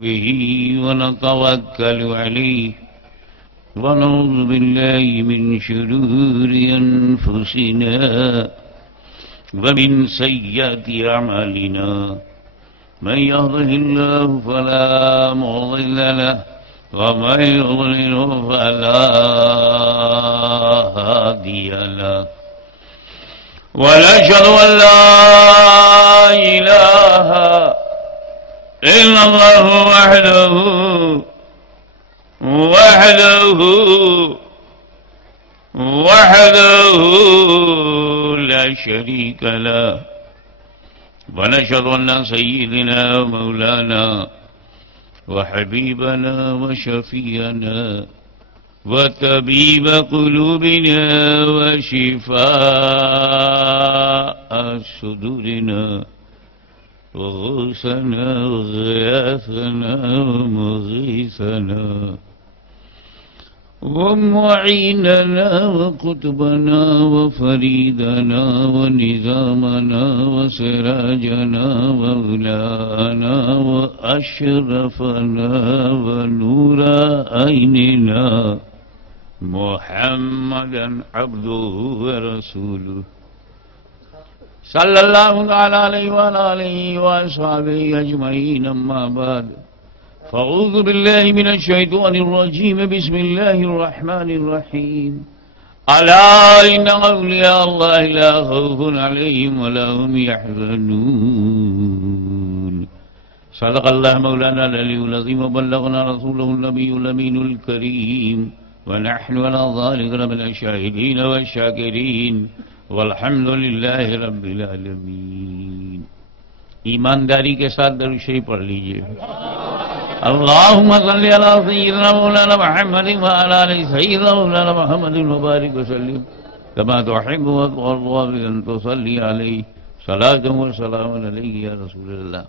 به ونتوكل عليه ونعوذ بالله من شرور أنفسنا ومن سيئات أعمالنا من يهده الله فلا مضل له ومن يضلل فلا هادي له ونشهد أن لا إله إلا الله وحده لا شريك له ونشهد أن سيدنا ومولانا وحبيبنا وشفيعنا وطبيب قلوبنا وشفاء صدورنا وغوثنا وغياثنا ومغيثنا ومعيننا وقطبنا وفريدنا ونظامنا وسراجنا وولانا وأشرفنا ونور عيننا محمدا عبده ورسوله صلی اللہ علیہ وآلہ وآصحابہ اجمعین اما بعد فاعوذ باللہ من الشیطان الرجیم بسم اللہ الرحمن الرحیم الا ان اولیاء اللہ لا خوف علیہم ولا هم يحزنون صدق اللہ مولانا العلی العظیم وبلغنا رسوله النبی الامین الکریم ونحن على ذلك من الشاهدين والشاکرین والحمد للہ رب العالمین. ایمانداری کے ساتھ درود شریف پڑھ لیجئے. اللہم صلی علی سیدنا مولانا محمد وعلی آل سیدنا مولانا محمد مبارک وسلم کما تحب وترضى ان تصلی علیہ صلاۃ و سلام علیہ یا رسول اللہ.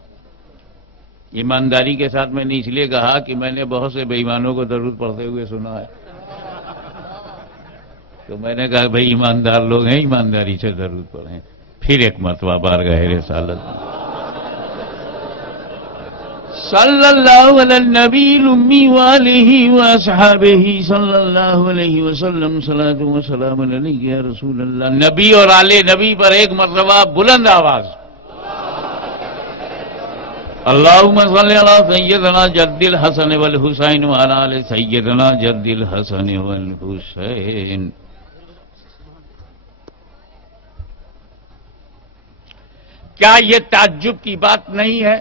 ایمانداری کے ساتھ میں نے اس لیے کہا کہ میں نے بہت سے بے ایمانوں کو درود پڑھتے ہوئے سنا ہے، تو میں نے کہا بھئی ایماندار لوگ ہیں، ایمانداری سے درود پڑھیں. پھر ایک مرتبہ بارگاہ رسالت صلی اللہ علی النبی الامی وآلہ واصحابہ صلی اللہ علیہ وسلم صلاۃ و سلام علیہ یا رسول اللہ. نبی اور آل نبی پر ایک مرتبہ بلند آواز اللہم صلی علی سیدنا جد الحسن والحسین وعلی آل سیدنا جد الحسن والحسین. کیا یہ تعجب کی بات نہیں ہے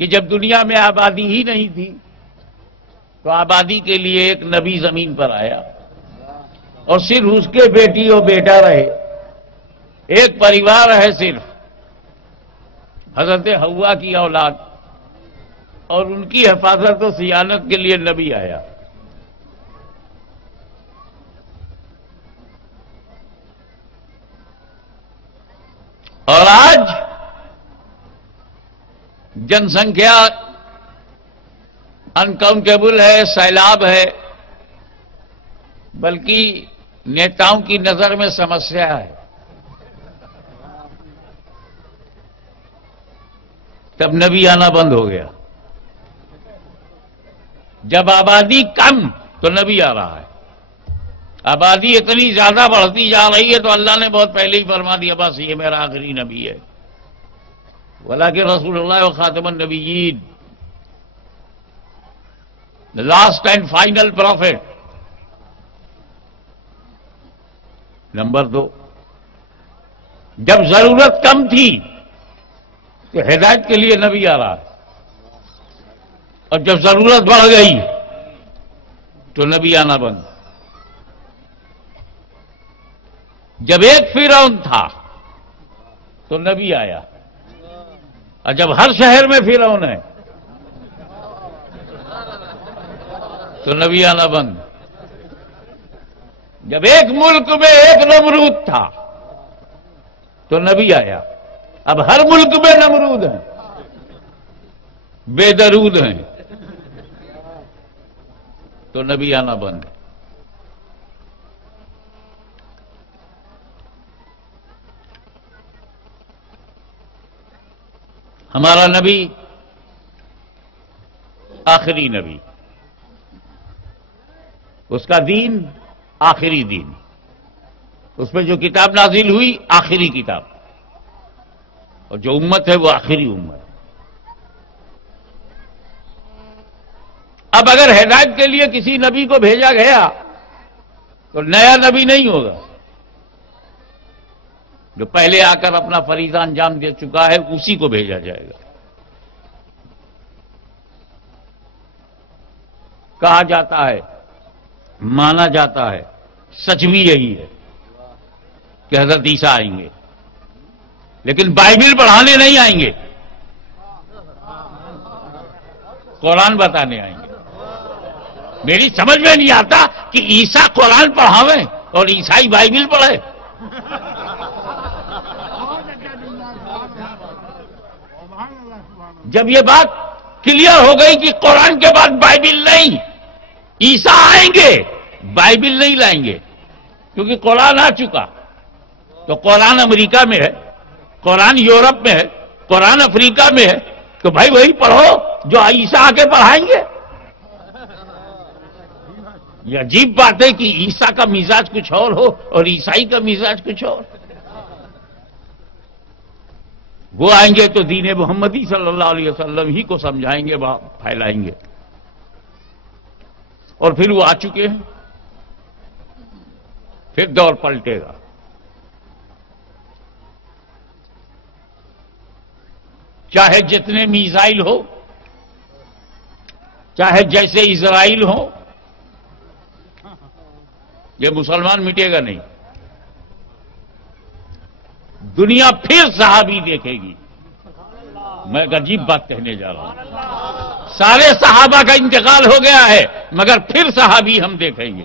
کہ جب دنیا میں آبادی ہی نہیں تھی تو آبادی کے لیے ایک نبی زمین پر آیا اور صرف اس کے بیٹی اور بیٹا رہے، ایک پریوار ہے صرف حضرت حوا کی اولاد، اور ان کی حفاظت و صیانت کے لیے نبی آیا. اور آج جن سنکھیا انکاؤنٹیبل ہے، سیلاب ہے، بلکہ نیتاؤں کی نظر میں سمسیا ہے. تب نبی آنا بند ہو گیا. جب آبادی کم تو نبی آ رہا ہے. آبادی اتنی زیادہ بڑھتی جا رہی ہے تو اللہ نے بہت پہلے ہی فرما دیا بس یہ میرا آخری نبی ہے. ولیکن رسول اللہ و خاتم النبیین، last and final prophet. Number 2، جب ضرورت کم تھی تو ہدایت کے لیے نبی آ رہا ہے، اور جب ضرورت بڑھ گئی تو نبی آنا بند. جب ایک فرعون تھا تو نبی آیا، اور جب ہر شہر میں فرعون ہے تو نبی آنا بند. جب ایک ملک میں ایک نمرود تھا تو نبی آیا، اب ہر ملک میں نمرود ہیں، بے درود ہیں تو نبی آنا بند. ہمارا نبی آخری نبی، اس کا دین آخری دین، اس پہ جو کتاب نازل ہوئی آخری کتاب، اور جو امت ہے وہ آخری امت۔ اب اگر ہدایت کے لیے کسی نبی کو بھیجا گیا تو نیا نبی نہیں ہوگا، جو پہلے آ کر اپنا فریضہ انجام دے چکا ہے اسی کو بھیجا جائے گا۔ کہا جاتا ہے، مانا جاتا ہے، سچ بھی یہی ہے کہ حضرت عیسیٰ آئیں گے، لیکن بائبل پڑھانے نہیں آئیں گے، قرآن بتانے آئیں گے۔ میری سمجھ میں نہیں آتا کہ عیسیٰ قرآن پڑھاویں اور عیسائی بائبل پڑھے۔ جب یہ بات کلیئر ہو گئی کہ قرآن کے بعد بائبل نہیں، عیسیٰ آئیں گے بائبل نہیں لائیں گے، کیونکہ قرآن آ چکا، تو قرآن امریکہ میں ہے، قرآن یورپ میں ہے، قرآن افریقہ میں ہے، تو بھائی وہی پڑھو جو عیسیٰ آ کے پڑھائیں گے۔ یہ عجیب بات ہے کہ عیسیٰ کا مزاج کچھ اور ہو اور عیسائی کا مزاج کچھ اور۔ وہ آئیں گے تو دین محمدی صلی اللہ علیہ وسلم ہی کو سمجھائیں گے، پھیلائیں گے، اور پھر وہ آ چکے ہیں، پھر دور پلٹے گا۔ چاہے جتنے میزائل ہو، چاہے جیسے اسرائیل ہو، یہ مسلمان مٹے گا نہیں۔ دنیا پھر صحابی دیکھے گی۔ میں ایک عجیب بات کہنے جا رہا ہوں، سارے صحابہ کا انتقال ہو گیا ہے، مگر پھر صحابی ہم دیکھیں گے،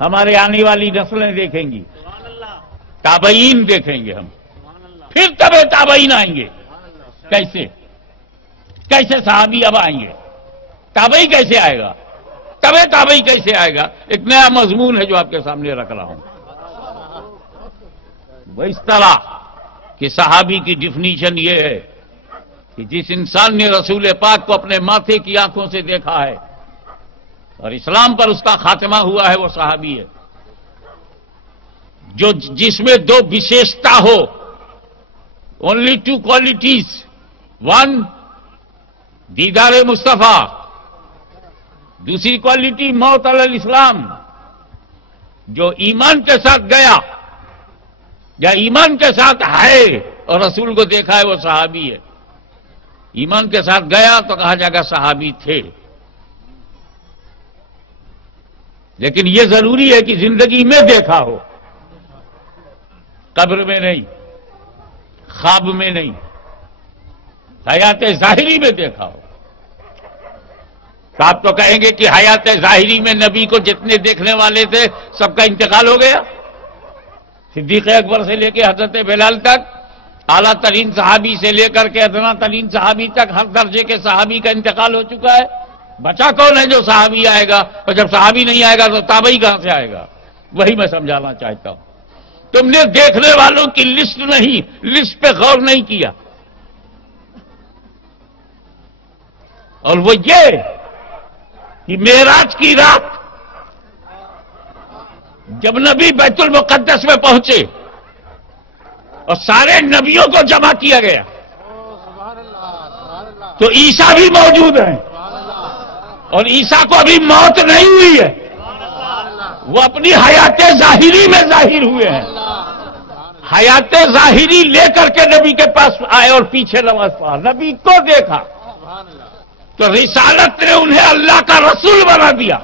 ہمارے آنے والی نسلیں دیکھیں گی، تابعین دیکھیں گے ہم، پھر تبع تابعین آئیں گے۔ کیسے صحابی اب آئیں گے؟ تابعی کیسے آئے گا؟ تبع تابعی کیسے آئے گا؟ ایک نیا مضمون ہے جو آپ کے سامنے رکھ رہا ہوں۔ وہ اس طرح کہ صحابی کی ڈیفینیشن یہ ہے کہ جس انسان نے رسول پاک کو اپنے ماتھے کی آنکھوں سے دیکھا ہے اور اسلام پر اس کا خاتمہ ہوا ہے، وہ صحابی ہے۔ جس میں دو وشیشتا ہو، اونلی ٹو کوالٹیز، ون دیدار مصطفیٰ، دوسری کوالٹی موت علی الاسلام۔ جو ایمان کے ساتھ گیا یا ایمان کے ساتھ ہے اور رسول کو دیکھا ہے، وہ صحابی ہے۔ ایمان کے ساتھ گیا تو کہا جائے گا صحابی تھے، لیکن یہ ضروری ہے کہ زندگی میں دیکھا ہو، قبر میں نہیں، خواب میں نہیں، حیات ظاہری میں دیکھا ہو۔ تو آپ تو کہیں گے کہ حیات ظاہری میں نبی کو جتنے دیکھنے والے تھے سب کا انتقال ہو گیا، صدیق اکبر سے لے کے حضرت بلال تک، اعلیٰ ترین صحابی سے لے کر کے ادنا ترین صحابی تک ہر درجے کے صحابی کا انتقال ہو چکا ہے۔ بچا کون ہے جو صحابی آئے گا؟ اور جب صحابی نہیں آئے گا تو تابعی کہاں سے آئے گا؟ وہی میں سمجھانا چاہتا ہوں۔ تم نے دیکھنے والوں کی لسٹ نہیں، لسٹ پہ غور نہیں کیا، اور وہ یہ کہ معراج کی رات جب نبی بیت المقدس میں پہنچے اور سارے نبیوں کو جمع کیا گیا تو عیسیٰ بھی موجود ہیں، اور عیسیٰ کو ابھی موت نہیں ہوئی ہے، وہ اپنی حیات ظاہری میں ظاہر ہوئے ہیں۔ حیات ظاہری لے کر کے نبی کے پاس آئے اور پیچھے نماز پڑھا، نبی کو دیکھا تو رسالت نے انہیں اللہ کا رسول بنا دیا،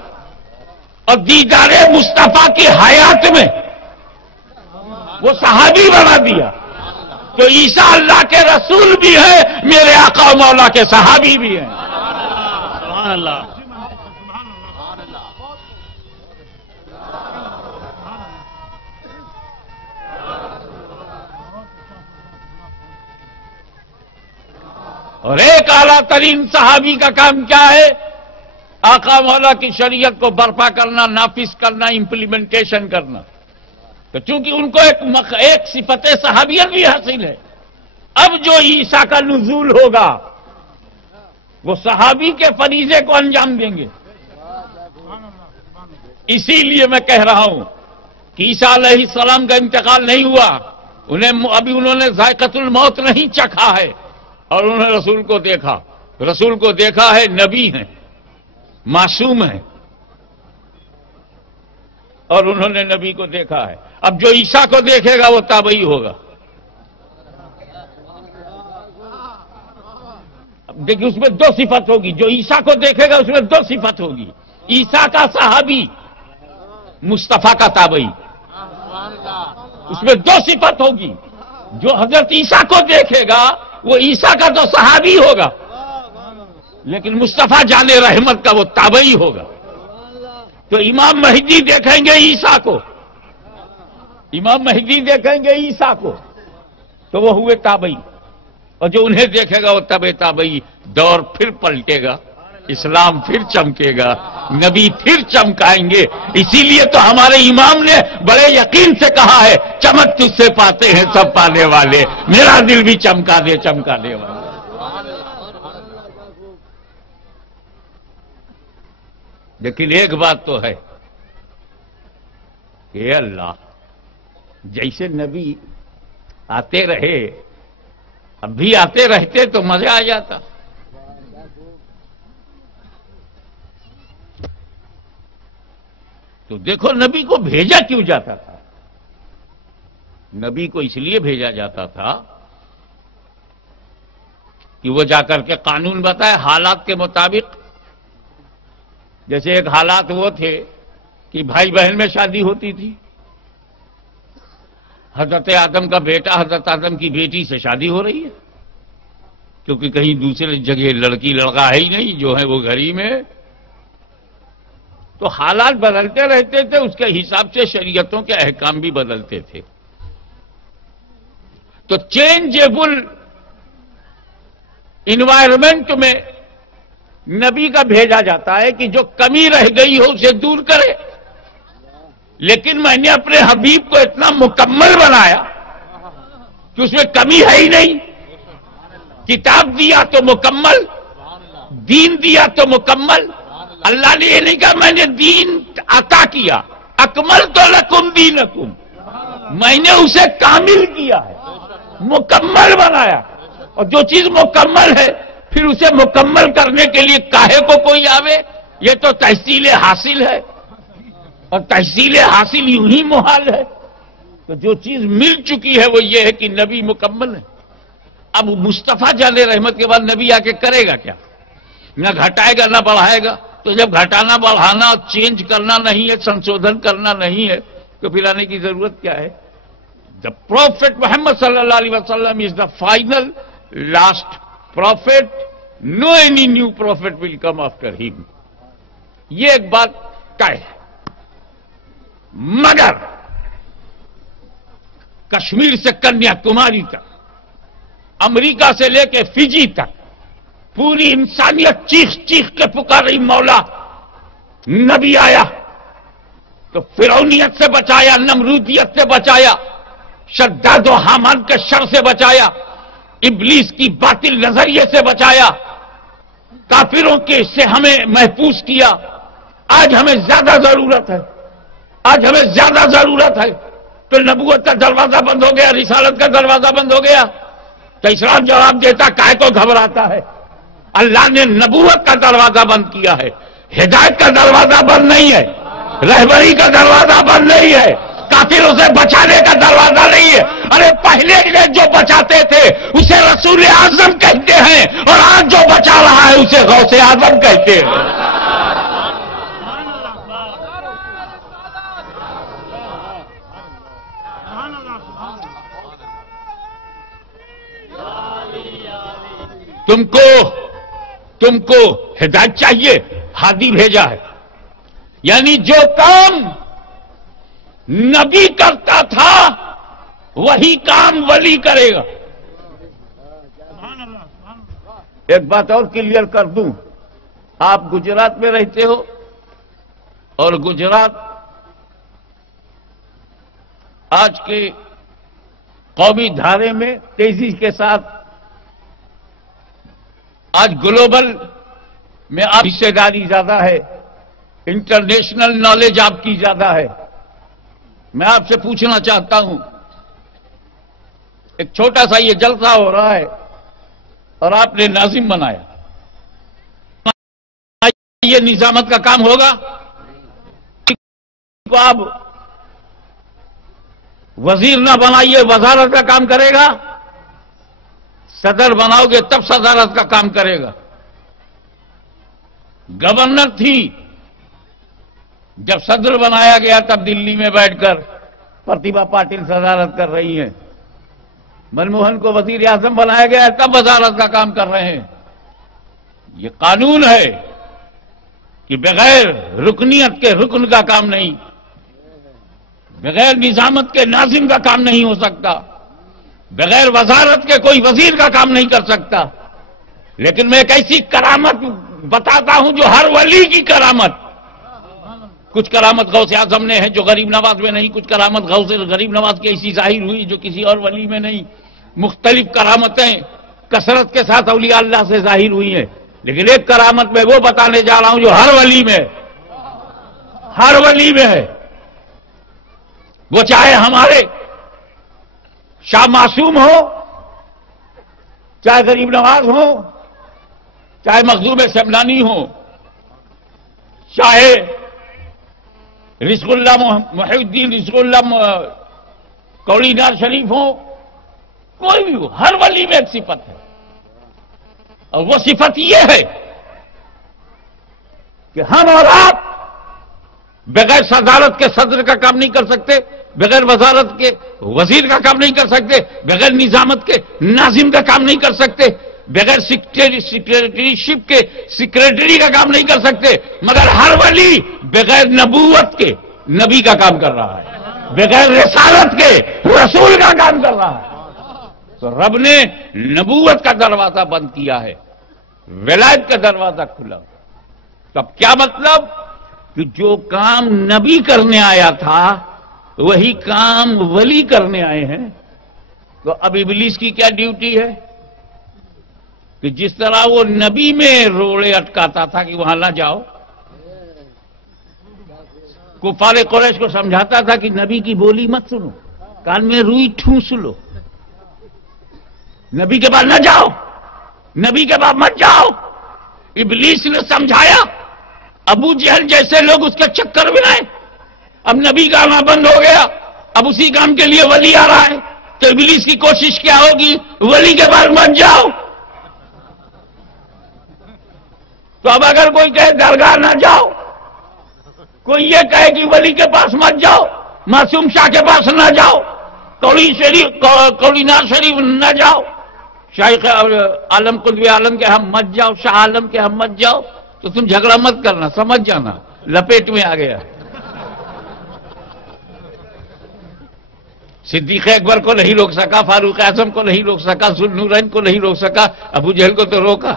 اور دیدار مصطفیٰ کی حیات میں وہ صحابی بنا دیا۔ تو عیسیٰ اللہ کے رسول بھی ہیں، میرے آقا و مولا کے صحابی بھی ہیں۔ سبحان اللہ۔ اور ایک اعلیٰ ترین صحابی کا کام کیا ہے؟ آقا مولا کی شریعت کو برپا کرنا، نافذ کرنا، امپلیمنٹیشن کرنا۔ تو چونکہ ان کو ایک صفت صحابیت بھی حاصل ہے، اب جو عیسیٰ کا نزول ہوگا وہ صحابی کے فریضے کو انجام دیں گے۔ اسی لیے میں کہہ رہا ہوں کہ عیسیٰ علیہ السلام کا انتقال نہیں ہوا، ابھی انہوں نے ذائقۃ الموت نہیں چکھا ہے، اور انہوں نے رسول کو دیکھا، رسول کو دیکھا ہے، نبی ہیں، معصوم ہیں، اور انہوں نے نبی کو دیکھا ہے۔ اب جو عیسیٰ کو دیکھے گا وہ تابعی ہوگا۔ دیکھیے اس میں دو صفت ہوگی، جو عیسیٰ کو دیکھے گا اس میں دو صفت ہوگی، عیسیٰ کا صحابی، مصطفیٰ کا تابعی، اس میں دو صفت ہوگی۔ جو حضرت عیسیٰ کو دیکھے گا وہ عیسیٰ کا تو صحابی ہوگا، لیکن مصطفیٰ جان رحمت کا وہ تابعی ہوگا۔ تو امام مہدی دیکھیں گے عیسیٰ کو، امام مہدی دیکھیں گے عیسیٰ کو تو وہ ہوئے تابعی، اور جو انہیں دیکھے گا وہ تابعی۔ دور پھر پلٹے گا، اسلام پھر چمکے گا، نبی پھر چمکائیں گے۔ اسی لیے تو ہمارے امام نے بڑے یقین سے کہا ہے، چمک تجھ سے پاتے ہیں سب پانے والے، میرا دل بھی چمکا دے چمکانے والے۔ لیکن ایک بات تو ہے کہ اللہ جیسے نبی آتے رہے، اب بھی آتے رہتے تو مزہ آ جاتا۔ تو دیکھو نبی کو بھیجا کیوں جاتا تھا؟ نبی کو اس لیے بھیجا جاتا تھا کہ وہ جا کر کے قانون بتائے حالات کے مطابق۔ جیسے ایک حالات وہ تھے کہ بھائی بہن میں شادی ہوتی تھی، حضرت آدم کا بیٹا حضرت آدم کی بیٹی سے شادی ہو رہی ہے، کیونکہ کہیں دوسرے جگہ لڑکی لڑکا ہے ہی نہیں، جو ہے وہ گھر ہی میں۔ تو حالات بدلتے رہتے تھے، اس کے حساب سے شریعتوں کے احکام بھی بدلتے تھے۔ تو چینجیبل انوائرمنٹ میں نبی کا بھیجا جاتا ہے کہ جو کمی رہ گئی ہو اسے دور کرے۔ لیکن میں نے اپنے حبیب کو اتنا مکمل بنایا کہ اس میں کمی ہے ہی نہیں۔ کتاب دیا تو مکمل، دین دیا تو مکمل۔ اللہ نے یہ نہیں کہا میں نے دین عطا کیا، اکملت لکم دینکم، میں نے اسے کامل کیا ہے، مکمل بنایا۔ اور جو چیز مکمل ہے پھر اسے مکمل کرنے کے لیے کاہے کو کوئی آوے؟ یہ تو تحصیل حاصل ہے، اور تحصیل حاصل یوں ہی محال ہے۔ تو جو چیز مل چکی ہے وہ یہ ہے کہ نبی مکمل ہے۔ اب مصطفیٰ جان رحمت کے بعد نبی آ کے کرے گا کیا؟ نہ گھٹائے گا نہ بڑھائے گا۔ تو جب گھٹانا بڑھانا چینج کرنا نہیں ہے، سنشودھن کرنا نہیں ہے، تو پھر آنے کی ضرورت کیا ہے؟ The Prophet Muhammad sallallahu alaihi wasallam is the final last prophet. No any new prophet will come after him. یہ ایک بات طے ہے۔ مگر کشمیر سے کنیا کماری تک، امریکہ سے لے کے فجی تک، پوری انسانیت چیخ چیخ کے پکار رہی مولا نبی آیا تو فرعونیت سے بچایا، نمرودیت سے بچایا، شداد و حامان کے شر سے بچایا، ابلیس کی باطل نظریے سے بچایا، کافروں کے سے ہمیں محفوظ کیا۔ آج ہمیں زیادہ ضرورت ہے، آج ہمیں زیادہ ضرورت ہے تو نبوت کا دروازہ بند ہو گیا، رسالت کا دروازہ بند ہو گیا تو اسلام جواب دیتا کائے کو گھبراتا ہے؟ اللہ نے نبوت کا دروازہ بند کیا ہے، ہدایت کا دروازہ بند نہیں ہے، رہبری کا دروازہ بند نہیں ہے، کافروں سے بچانے کا دروازہ نہیں ہے۔ ارے پہلے جو بچاتے تھے اسے رسول اعظم کہتے ہیں، اور آج جو بچا رہا ہے اسے غوث اعظم کہتے ہیں۔ تم کو ہدایت چاہیے، ہادی بھیجا ہے، یعنی جو کام نبی کرتا تھا وہی کام ولی کرے گا۔ ایک بات اور کلیئر کر دوں، آپ گجرات میں رہتے ہو اور گجرات آج کے قومی دھارے میں تیزی کے ساتھ آج گلوبل میں آپ حصے داری زیادہ ہے، انٹرنیشنل نالج آپ کی زیادہ ہے. میں آپ سے پوچھنا چاہتا ہوں، ایک چھوٹا سا یہ جلسہ ہو رہا ہے اور آپ نے ناظم بنایا، یہ نظامت کا کام ہوگا؟ کو آپ وزیر نہ بنائیے، وزارت کا کام کرے گا؟ صدر بناؤ گے تب صدارت کا کام کرے گا. گورنر تھی، جب صدر بنایا گیا تب دلی میں بیٹھ کر پرتیبھا پاٹل صدارت کر رہی ہیں. منموہن کو وزیر اعظم بنایا گیا تب وزارت کا کام کر رہے ہیں. یہ قانون ہے کہ بغیر رکنیت کے رکن کا کام نہیں، بغیر نظامت کے ناظم کا کام نہیں ہو سکتا، بغیر وزارت کے کوئی وزیر کا کام نہیں کر سکتا. لیکن میں ایک ایسی کرامت بتاتا ہوں جو ہر ولی کی کرامت. کچھ کرامت غوث اعظم نے ہے جو غریب نواز میں نہیں، کچھ کرامت غریب نواز کی ایسی ظاہر ہوئی جو کسی اور ولی میں نہیں. مختلف کرامتیں کثرت کے ساتھ اولیاء اللہ سے ظاہر ہوئی ہیں، لیکن ایک کرامت میں وہ بتانے جا رہا ہوں جو ہر ولی میں ہے. وہ چاہے ہمارے شاہ معصوم ہو، چاہے غریب نواز ہو، چاہے مخدوم سمنانی ہو، چاہے رزق اللہ محی الدین رزق اللہ کوڑی نار شریف ہو، کوئی بھی ہو، ہر ولی میں ایک صفت ہے. اور وہ صفت یہ ہے کہ ہم اور آپ بغیر صدارت کے صدر کا کام نہیں کر سکتے، بغیر وزارت کے وزیر کا کام نہیں کر سکتے، بغیر نظامت کے ناظم کا کام نہیں کر سکتے، بغیر سیکریٹری شپ کے سیکریٹری کا کام نہیں کر سکتے. مگر ہر ولی بغیر نبوت کے نبی کا کام کر رہا ہے، بغیر رسالت کے رسول کا کام کر رہا ہے. تو رب نے نبوت کا دروازہ بند کیا ہے، ولایت کا دروازہ کھلا. تب کیا مطلب؟ کہ جو کام نبی کرنے آیا تھا وہی کام ولی کرنے آئے ہیں. تو اب ابلیس کی کیا ڈیوٹی ہے کہ جس طرح وہ نبی میں روڑے اٹکاتا تھا کہ وہاں نہ جاؤ، کفار قریش کو سمجھاتا تھا کہ نبی کی بولی مت سنو، کان میں روئی ٹھونس لو، نبی کے بعد نہ جاؤ، نبی کے بعد مت جاؤ. ابلیس نے سمجھایا، ابو جہل جیسے لوگ اس کے چکر میں آئے. اب نبی کا آنا بند ہو گیا، اب اسی کام کے لیے ولی آ رہا ہے. تو ابلیس کی کوشش کیا ہوگی؟ ولی کے بعد مت جاؤ. تو اب اگر کوئی کہے درگاہ نہ جاؤ، کوئی یہ کہے کہ ولی کے پاس مت جاؤ، معصوم شاہ کے پاس نہ جاؤ، کوڑی نار شریف نہ جاؤ، شیخ عالم قطب عالم کے ہم مت جاؤ، شاہ عالم کے ہم مت جاؤ، تو تم جھگڑا مت کرنا، سمجھ جانا لپیٹ میں آ گیا. صدیق اکبر کو نہیں روک سکا، فاروق اعظم کو نہیں روک سکا، ذوالنورین کو نہیں روک سکا، ابو جہل کو تو روکا.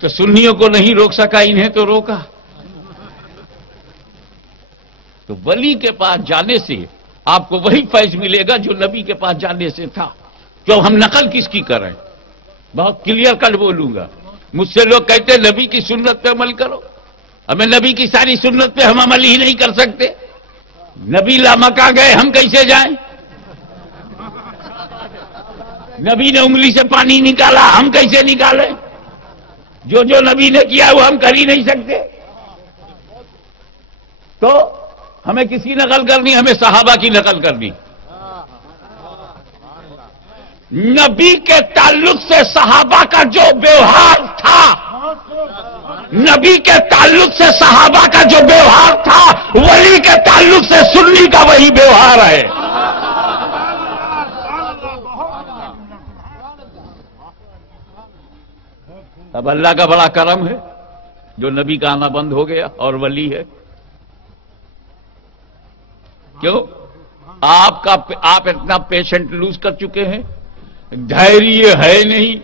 تو سنیوں کو نہیں روک سکا، انہیں تو روکا. تو ولی کے پاس جانے سے آپ کو وہی فیض ملے گا جو نبی کے پاس جانے سے تھا. جو ہم نقل کس کی کریں؟ بہت کلیئر کٹ بولوں گا. مجھ سے لوگ کہتے ہیں نبی کی سنت پہ عمل کرو. ہمیں نبی کی ساری سنت پہ ہم عمل ہی نہیں کر سکتے. نبی لامکہ گئے، ہم کیسے جائیں؟ نبی نے انگلی سے پانی نکالا، ہم کیسے نکالیں؟ جو نبی نے کیا وہ ہم کر ہی نہیں سکتے. تو ہمیں کسی نقل کرنی، ہمیں صحابہ کی نقل کرنی. نبی کے تعلق سے صحابہ کا جو ویوہار تھا، نبی کے تعلق سے صحابہ کا جو ویوہار تھا، ولی کے تعلق سے سنی کا وہی ویوہار ہے. اب اللہ کا بڑا کرم ہے جو نبی کا آنا بند ہو گیا اور ولی ہے. کیوں؟ آپ اتنا پیشنٹ لوز کر چکے ہیں، دھیریہ ہے نہیں،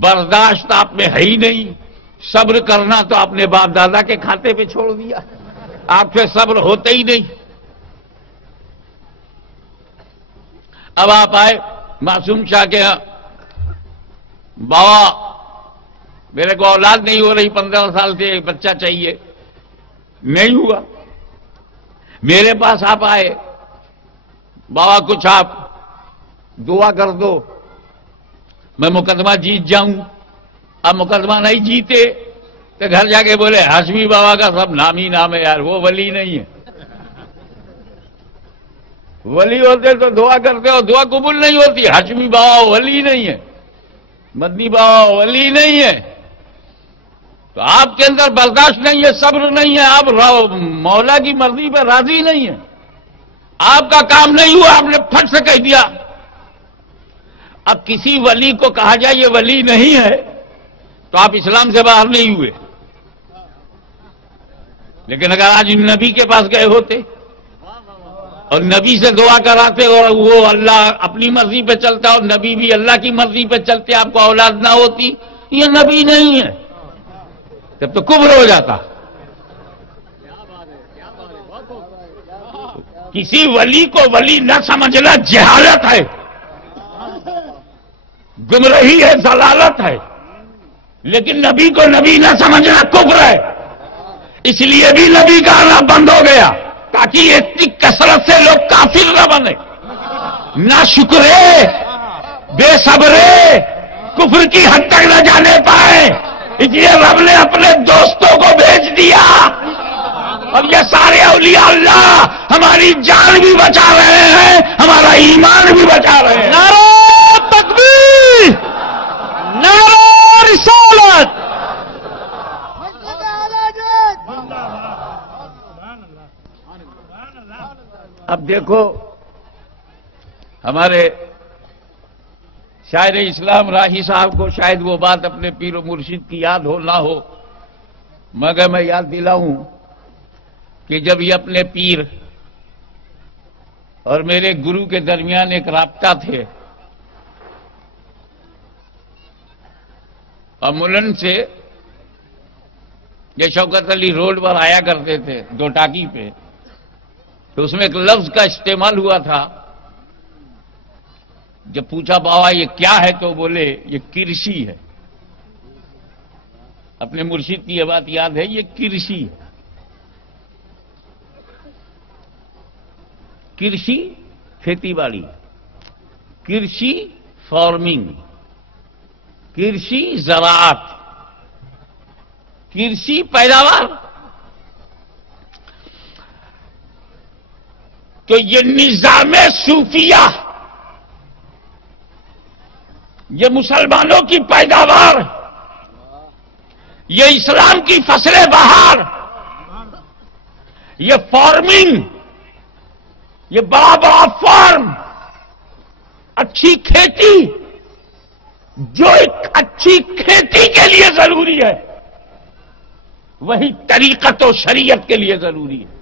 برداشت آپ میں ہے ہی نہیں، صبر کرنا تو آپ نے باپ دادا کے کھاتے پہ چھوڑ دیا، آپ سے صبر ہوتا ہی نہیں. اب آپ آئے معصوم شاہ کے ہاں، بابا میرے کو اولاد نہیں ہو رہی، 15 سال سے ایک بچہ چاہیے، نہیں ہوا۔ میرے پاس آپ آئے، بابا کچھ آپ دعا کر دو، میں مقدمہ جیت جاؤں۔ اب مقدمہ نہیں جیتے تو گھر جا کے بولے ہاشمی بابا کا سب نام ہی نام ہے یار، وہ ولی نہیں ہے۔ ولی ہوتے تو دعا کرتے ہو، دعا قبول نہیں ہوتی۔ ہاشمی بابا ولی نہیں ہے، مدنی بابا ولی نہیں ہے، تو آپ کے اندر برداشت نہیں ہے، صبر نہیں ہے، آپ مولا کی مرضی پہ راضی نہیں ہے، آپ کا کام نہیں ہوا، آپ نے پھٹ سے کہہ دیا۔ اب کسی ولی کو کہا جائے یہ ولی نہیں ہے تو آپ اسلام سے باہر نہیں ہوئے، لیکن اگر آج نبی کے پاس گئے ہوتے اور نبی سے دعا کراتے اور وہ اللہ اپنی مرضی پہ چلتا اور نبی بھی اللہ کی مرضی پہ چلتے، آپ کو اولاد نہ ہوتی، یہ نبی نہیں ہے، تب تو کفر ہو جاتا۔ کسی ولی کو ولی نہ سمجھنا جہالت ہے، گمراہی ہے، ضلالت ہے، لیکن نبی کو نبی نہ سمجھنا کفر ہے۔ اس لیے بھی نبی کا آنا بند ہو گیا تاکہ اتنی کثرت سے لوگ کافر نہ بنے، نہ شکرے، بے صبرے، کفر کی حد تک نہ جانے پائے۔ اس لیے رب نے اپنے دوستوں کو بھیج دیا، اور یہ سارے اولیاء اللہ ہماری جان بھی بچا رہے ہیں، ہمارا ایمان بھی بچا رہے ہیں۔ نعرہ تکبیر، نعرہ رسالت۔ اب دیکھو ہمارے شاعر اسلام راہی صاحب کو شاید وہ بات اپنے پیر و مرشد کی یاد ہو نہ ہو، مگر میں یاد دلاؤں کہ جب یہ اپنے پیر اور میرے گرو کے درمیان ایک رابطہ تھے، اور ملن سے یہ شوکت علی روڈ پر آیا کرتے تھے دو ٹاکی پہ، تو اس میں ایک لفظ کا استعمال ہوا تھا۔ جب پوچھا بابا یہ کیا ہے تو بولے یہ کرشی ہے۔ اپنے مرشد کی یہ بات یاد ہے، یہ کرشی ہے۔ کرشی کھیتی باڑی، کرشی فارمنگ، کرشی زراعت، کرشی پیداوار۔ تو یہ نظام صوفیہ، یہ مسلمانوں کی پیداوار، یہ اسلام کی فصل بہار، یہ فارمنگ، یہ بڑا بڑا فارم، اچھی کھیتی، جو ایک اچھی کھیتی کے لیے ضروری ہے وہی طریقت و شریعت کے لیے ضروری ہے۔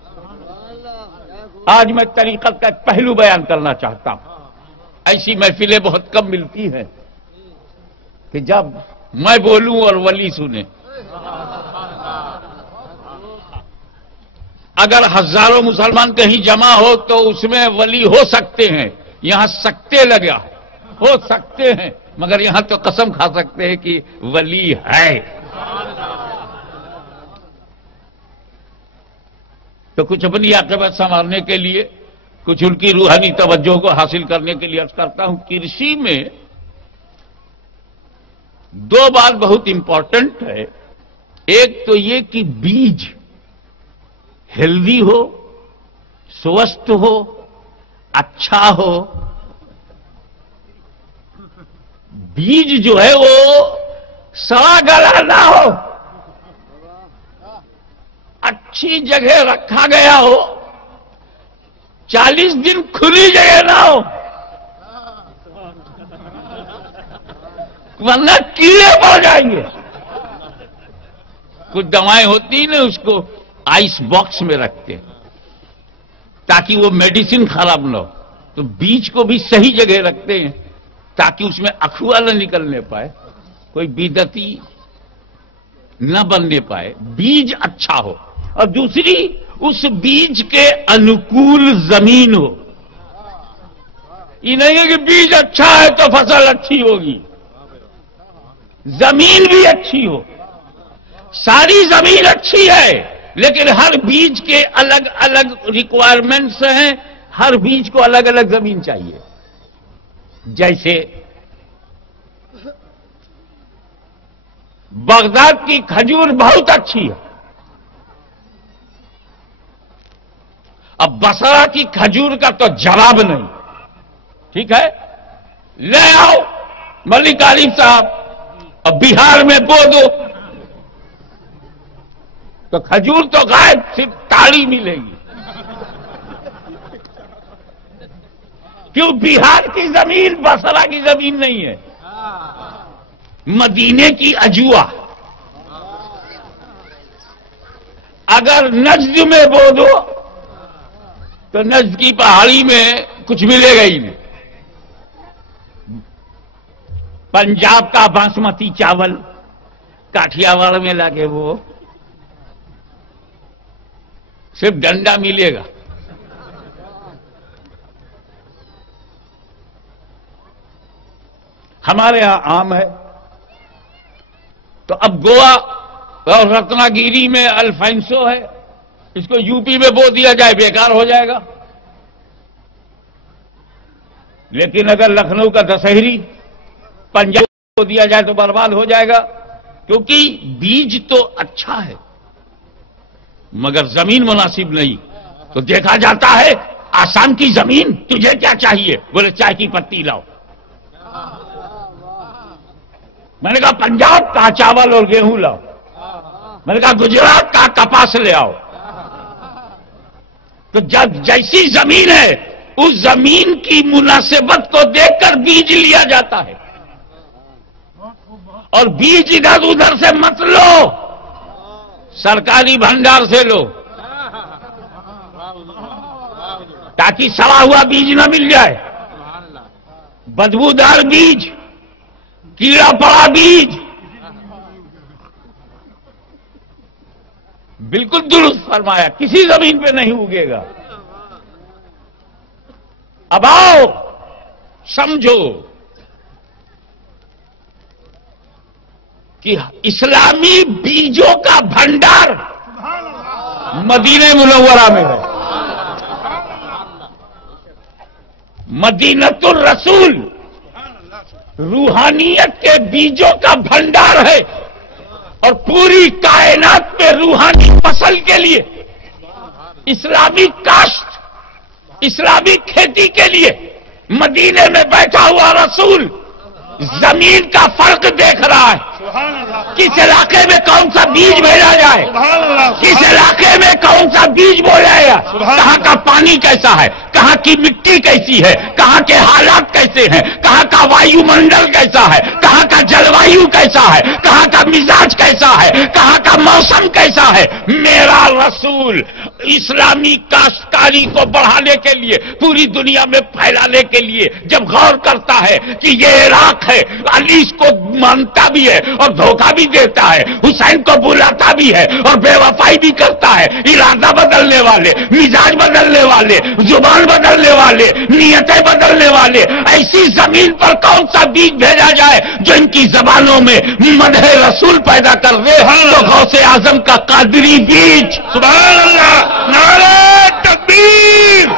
آج میں طریقت کا ایک پہلو بیان کرنا چاہتا ہوں۔ ایسی محفلیں بہت کم ملتی ہیں کہ جب میں بولوں اور ولی سنیں۔ اگر ہزاروں مسلمان کہیں جمع ہو تو اس میں ولی ہو سکتے ہیں، یہاں سکتے لگا ہو سکتے ہیں، مگر یہاں تو قسم کھا سکتے ہیں کہ ولی ہے۔ تو کچھ اپنی عاقبت سنوارنے کے لیے، کچھ ان کی روحانی توجہ کو حاصل کرنے کے لیے عرض کرتا ہوں۔ کرشی میں دو بات بہت امپورٹنٹ ہے۔ ایک تو یہ کہ بیج ہیلدی ہو، سوستھ ہو، اچھا ہو۔ بیج جو ہے وہ سڑا گلا نہ ہو، اچھی جگہ رکھا گیا ہو، 40 دن کھلی جگہ نہ ہو، ورنہ کیڑے پڑ جائیں گے۔ کچھ دوائیں ہوتی ہیں نا، اس کو آئس باکس میں رکھتے تاکہ وہ میڈیسن خراب نہ ہو، تو بیج کو بھی صحیح جگہ رکھتے ہیں تاکہ اس میں اخوا نہ نکلنے پائے، کوئی بدعتی نہ بننے پائے، بیج اچھا ہو۔ اور دوسری، اس بیج کے انوکول زمین ہو۔ یہ نہیں ہے کہ بیج اچھا ہے تو فصل اچھی ہوگی، زمین بھی اچھی ہو، ساری زمین اچھی ہے، لیکن ہر بیج کے الگ الگ ریکوائرمنٹس ہیں، ہر بیج کو الگ الگ زمین چاہیے. جیسے بغداد کی کھجور بہت اچھی ہے، اب بصرہ کی کھجور کا تو جواب نہیں. ٹھیک ہے، لے آؤ ملک عارف صاحب، اب بہار میں بو دو تو کھجور تو غائب، صرف تاڑی ملے گی. کیوں؟ بہار کی زمین بصرہ کی زمین نہیں ہے. مدینے کی اجوا اگر نجد میں بو دو تو نجد کی پہاڑی میں کچھ ملے گا ہی نہیں. پنجاب کا باسمتی چاول کاٹھیاواڑ میں لا کے وہ صرف ڈنڈا ملے گا. ہمارے ہاں آم ہے، تو اب گوا اور رتنا گیری میں الفینسو ہے، اس کو یو پی میں بو دیا جائے بیکار ہو جائے گا. لیکن اگر لکھنؤ کا دسہری پنجاب کو دیا جائے تو برباد ہو جائے گا، کیونکہ بیج تو اچھا ہے مگر زمین مناسب نہیں. تو دیکھا جاتا ہے آسام کی زمین تجھے کیا چاہیے؟ بولے چائے کی پتی لاؤ. میں نے کہا پنجاب کا چاول اور گیہوں لاؤ. میں نے کہا گجرات کا کپاس لے آؤ. تو جب جیسی زمین ہے اس زمین کی مناسبت کو دیکھ کر بیج لیا جاتا ہے، اور بیج ادھر ادھر سے مت لو، سرکاری بھنڈار سے لو تاکہ سڑا ہوا بیج نہ مل جائے، بدبودار بیج، کیڑا پڑا بیج. بالکل درست فرمایا، کسی زمین پہ نہیں اگے گا. اب آؤ سمجھو کہ اسلامی بیجوں کا بھنڈار مدینہ منورہ میں ہے. مدینۃ الرسول روحانیت کے بیجوں کا بھنڈار ہے، اور پوری کائنات میں روحانی فصل کے لیے، اسلامی کاشت، اسلامی کھیتی کے لیے مدینے میں بیٹھا ہوا رسول زمین کا فرق دیکھ رہا ہے. کس علاقے میں کون سا بیج بھیجا جائے، کس علاقے میں کون سا بیج بویا جائے، کہاں کا پانی کیسا ہے، کہاں کی مٹی کیسی ہے، کہاں کے حالات کیسے ہیں، کہاں کا وایو منڈل کیسا ہے، کہاں کا جلوایو کیسا ہے، کہاں کا مزاج کیسا ہے، کہاں کا موسم کیسا ہے. میرا رسول اسلامی کاشتکاری کو بڑھانے کے لیے، پوری دنیا میں پھیلانے کے لیے جب غور کرتا ہے کہ یہ عراق ہے، علی اس کو مانتا بھی ہے اور دھوکہ بھی دیتا ہے، حسین کو بلاتا بھی ہے اور بے وفائی بھی کرتا ہے. ارادہ بدلنے والے، مزاج بدلنے والے، زبان بدلنے والے، نیتیں بدلنے والے، ایسی زمین پر کون سا بیج بھیجا جائے جو ان کی زبانوں میں مدح رسول پیدا کر دے؟ تو غوث اعظم کا قادری بیج. سبحان اللہ، نعرہ تکبیر،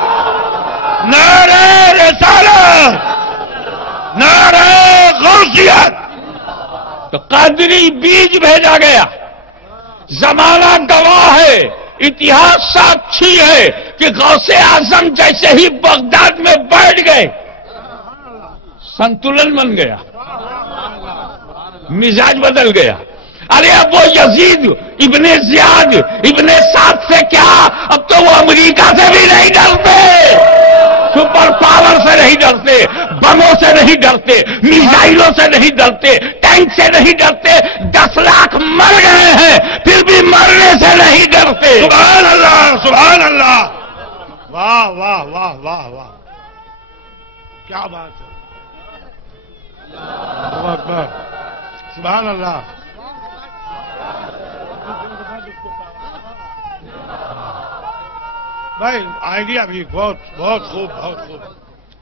نعرہ رسالت، نعرہ غوثیت. تو قادری بیج بھیجا گیا. زمانہ گواہ ہے، اتہاس ساکھی ہے کہ غوث اعظم جیسے ہی بغداد میں بیٹھ گئے سنتولن بن گیا، مزاج بدل گیا. ارے اب وہ یزید ابن زیاد ابن سعد سے کیا، اب تو وہ امریکہ سے بھی نہیں ڈرتے، سپر پاور سے نہیں ڈرتے، بموں سے نہیں ڈرتے، میزائلوں سے نہیں ڈرتے، ٹینک سے نہیں ڈرتے. 10 لاکھ مر گئے ہیں پھر بھی مرنے سے نہیں ڈرتے. سبحان اللہ، سبحان اللہ، واہ واہ واہ واہ واہ، کیا بات ہے. اللہ اکبر، سبحان اللہ. بھائی آئیڈیا بھی بہت بہت خوب، بہت خوب.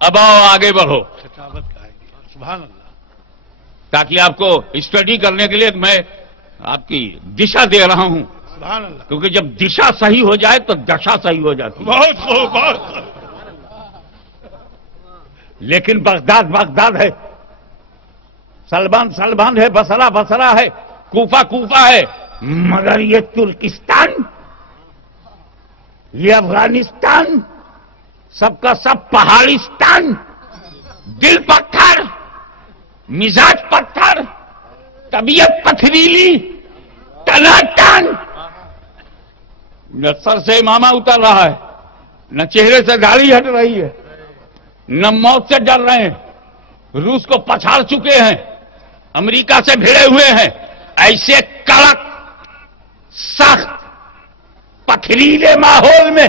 اب آؤ آگے بڑھو. خطابت کا آئیڈیا، سبحان اللہ. تاکہ آپ کو اسٹڈی کرنے کے لیے میں آپ کی دشا دے رہا ہوں، سبحان اللہ، کیونکہ جب دشا صحیح ہو جائے تو دشا صحیح ہو جاتی ہے۔ بہت خوب، بہت خوب۔ لیکن بغداد ہے، سلمان ہے، بصرہ ہے، کوفہ ہے، مگر یہ ترکستان، یہ افغانستان، سب کا سب پہاڑستان، دل پتھر، مزاج پتھر، طبیعت پتھریلی، ٹناٹن، نہ سر سے ماما اتر رہا ہے، نہ چہرے سے داڑھی ہٹ رہی ہے، نہ موت سے ڈر رہے ہیں، روس کو پچھاڑ چکے ہیں، امریکہ سے بھیڑے ہوئے ہیں، ایسے کڑک سخت پتھریلے ماحول میں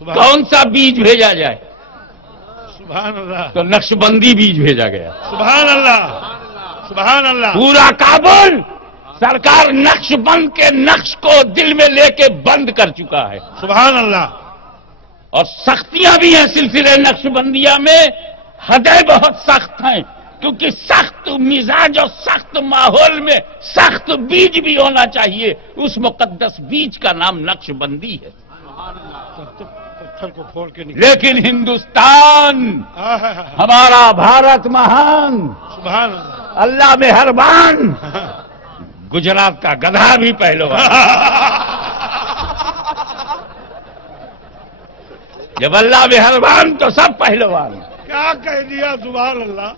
کون سا بیج بھیجا جائے؟ سبحان اللہ، تو نقش بندی بیج بھیجا گیا۔ سبحان اللہ، سبحان اللہ، پورا کابل سرکار نقش بند کے نقش کو دل میں لے کے بند کر چکا ہے، سبحان اللہ، اور سختیاں بھی ہیں سلسلے نقش بندیاں میں، حدیں بہت سخت ہیں، کیونکہ سخت مزاج اور سخت ماحول میں سخت بیج بھی ہونا چاہیے، اس مقدس بیج کا نام نقش بندی ہے۔ پتھر کو پھوڑ کے نکل، لیکن ہندوستان ہمارا بھارت مہان، سبحان اللہ، اللہ مہربان، گجرات کا گدھا بھی پہلوان، جب اللہ مہربان تو سب پہلوان۔ کیا کہہ دیا، سبحان اللہ۔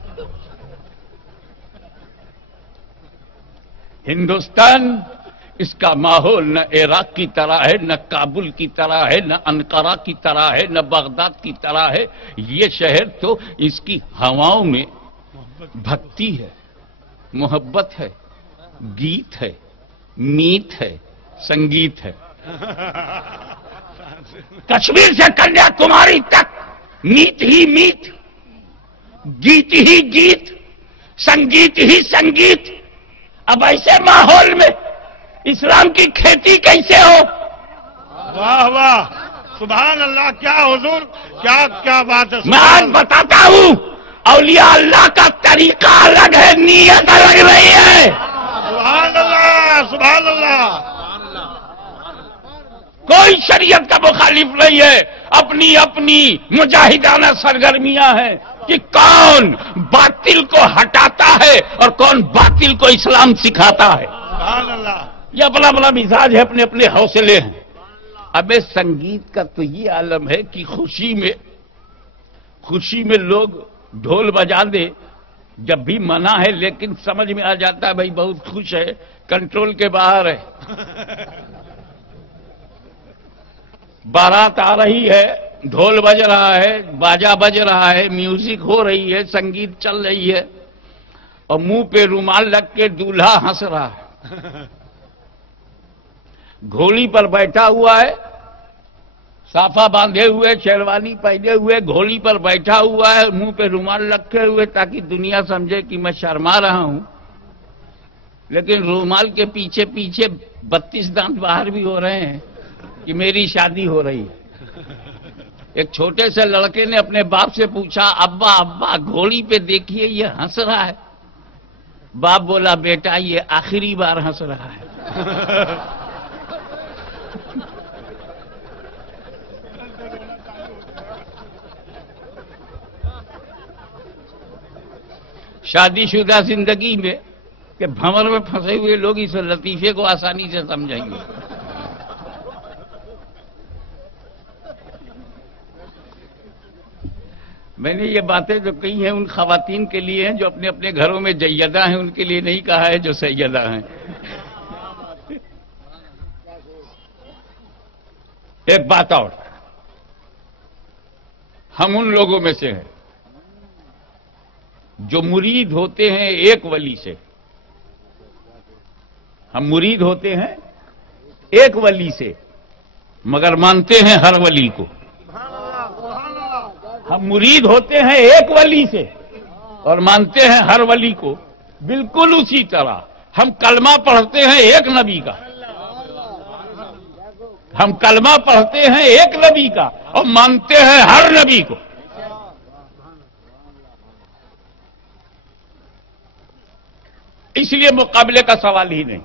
ہندوستان اس کا ماحول نہ عراق کی طرح ہے، نہ کابل کی طرح ہے، نہ انقرہ کی طرح ہے، نہ بغداد کی طرح ہے۔ یہ شہر تو اس کی ہواؤں میں بھکتی ہے، محبت ہے، گیت ہے، میت ہے، سنگیت ہے۔ کشمیر سے کنیا کماری تک میت ہی میت، گیت ہی گیت، سنگیت ہی سنگیت۔ اب ایسے ماحول میں اسلام کی کھیتی کیسے ہو؟ واہ واہ، سبحان اللہ، کیا حضور، کیا بات ہے۔ میں آج بتاتا ہوں، اولیاء اللہ کا طریقہ الگ ہے، نیت الگ نہیں ہے۔ سبحان اللہ، سبحان اللہ، کوئی شریعت کا مخالف نہیں ہے، اپنی اپنی مجاہدانہ سرگرمیاں ہیں کہ کون باطل کو ہٹاتا ہے اور کون باطل کو اسلام سکھاتا ہے۔ سبحان اللہ، یہ اپنا اپنا مزاج ہے، اپنے اپنے حوصلے ہیں۔ اب سنگیت کا تو یہ عالم ہے کہ خوشی میں لوگ ڈھول بجا دے، جب بھی منع ہے، لیکن سمجھ میں آ جاتا ہے بھائی بہت خوش ہے، کنٹرول کے باہر ہے۔ بارات آ رہی ہے، ڈھول بج رہا ہے، باجا بج رہا ہے، میوزک ہو رہی ہے، سنگیت چل رہی ہے، اور منہ پہ رومال لگ کے دولہا ہنس رہا ہے، گھوڑی پر بیٹھا ہوا ہے، صافہ باندھے ہوئے، شیروانی پہنے ہوئے، گھوڑی پر بیٹھا ہوا ہے، منہ پہ رومال رکھے ہوئے تاکہ دنیا سمجھے کہ میں شرما رہا ہوں، لیکن رومال کے پیچھے 32 دانت باہر بھی ہو رہے ہیں کہ میری شادی ہو رہی ہے۔ ایک چھوٹے سے لڑکے نے اپنے باپ سے پوچھا، ابا ابا گھوڑی پہ دیکھیے یہ ہنس رہا ہے۔ باپ بولا، بیٹا یہ آخری بار ہنس رہا ہے۔ شادی شدہ زندگی میں کہ بھنور میں پھنسے ہوئے لوگ اس لطیفے کو آسانی سے سمجھیں گے۔ میں نے یہ باتیں جو کہی ہیں ان خواتین کے لیے ہیں جو اپنے اپنے گھروں میں جیدہ ہیں، ان کے لیے نہیں کہا ہے جو سیدہ ہیں۔ ایک بات اور، ہم ان لوگوں میں سے ہیں جو مرید ہوتے ہیں ایک ولی سے، ہم مرید ہوتے ہیں ایک ولی سے مگر مانتے ہیں ہر ولی کو۔ ہم مرید ہوتے ہیں ایک ولی سے اور مانتے ہیں ہر ولی کو، بالکل اسی طرح ہم کلمہ پڑھتے ہیں ایک نبی کا، ہم کلمہ پڑھتے ہیں ایک نبی کا اور مانتے ہیں ہر نبی کو۔ اس لیے مقابلے کا سوال ہی نہیں.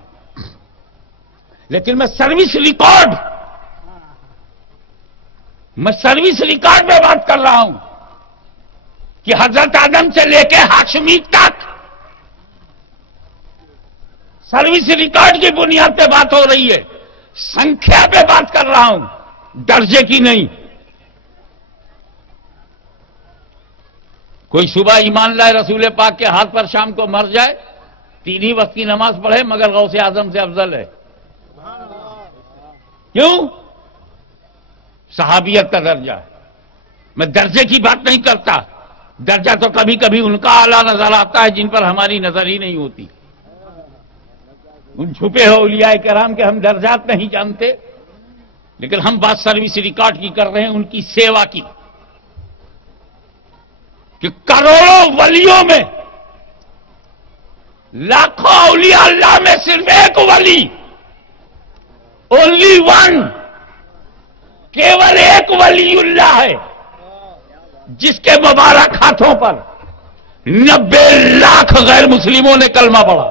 لیکن میں سروس ریکارڈ میں بات کر رہا ہوں کہ حضرت آدم سے لے کے ہاشمی تک سروس ریکارڈ کی بنیاد پہ بات ہو رہی ہے. سنکھیا پہ بات کر رہا ہوں، درجے کی نہیں. کوئی صبح ایمان لائے رسول پاک کے ہاتھ پر، شام کو مر جائے، 3 ہی وقت کی نماز پڑھے، مگر غوث اعظم سے افضل ہے. کیوں؟ صحابیت کا درجہ ہے. میں درجے کی بات نہیں کرتا. درجہ تو کبھی کبھی ان کا اعلیٰ نظر آتا ہے جن پر ہماری نظر ہی نہیں ہوتی. ان چھپے ہو اولیاء کرام کے ہم درجات نہیں جانتے. لیکن ہم بات سروس ریکارڈ کی کر رہے ہیں، ان کی سیوا کی، کہ کروڑوں ولیوں میں، لاکھوں اولیاء اللہ میں صرف ایک ولی، اونلی ون، کیول ایک ولی اللہ ہے جس کے مبارک ہاتھوں پر 90 لاکھ غیر مسلموں نے کلمہ پڑھا.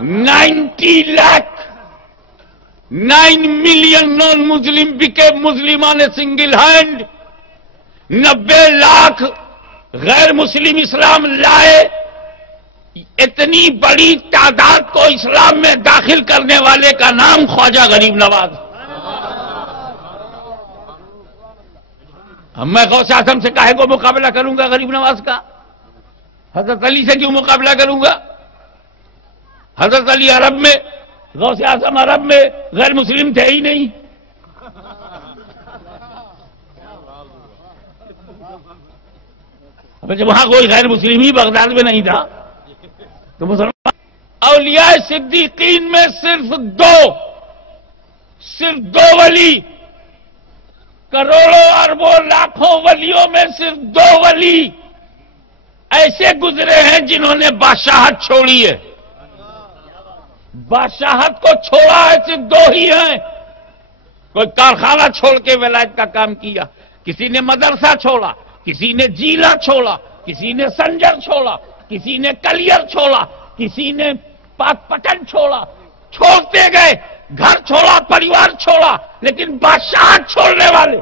90 lakh 9 million naan Muslim became Muslim on a single hand. 90 lakh غیر مسلم اسلام لائے. اتنی بڑی تعداد کو اسلام میں داخل کرنے والے کا نام خواجہ غریب نواز. میں غوث اعظم سے کاہے کو مقابلہ کروں گا غریب نواز کا؟ حضرت علی سے کیوں مقابلہ کروں گا؟ حضرت علی عرب میں، غوث اعظم عرب میں غیر مسلم تھے ہی نہیں. جب وہاں کوئی غیر مسلم ہی بغداد میں نہیں تھا تو مسلمان. اولیاء صدیقین میں صرف دو ولی، کروڑوں اربوں لاکھوں ولیوں میں صرف 2 ولی ایسے گزرے ہیں جنہوں نے بادشاہت چھوڑی ہے. بادشاہت کو چھوڑا ہے صرف 2 ہی ہیں. کوئی کارخانہ چھوڑ کے ولایت کا کام کیا، کسی نے مدرسہ چھوڑا، کسی نے جیلا چھوڑا، کسی نے سنجر چھوڑا، کسی نے کلیر چھوڑا، کسی نے پاک پٹن چھوڑا. چھوڑتے گئے، گھر چھوڑا، پریوار چھوڑا، لیکن بادشاہت چھوڑنے والے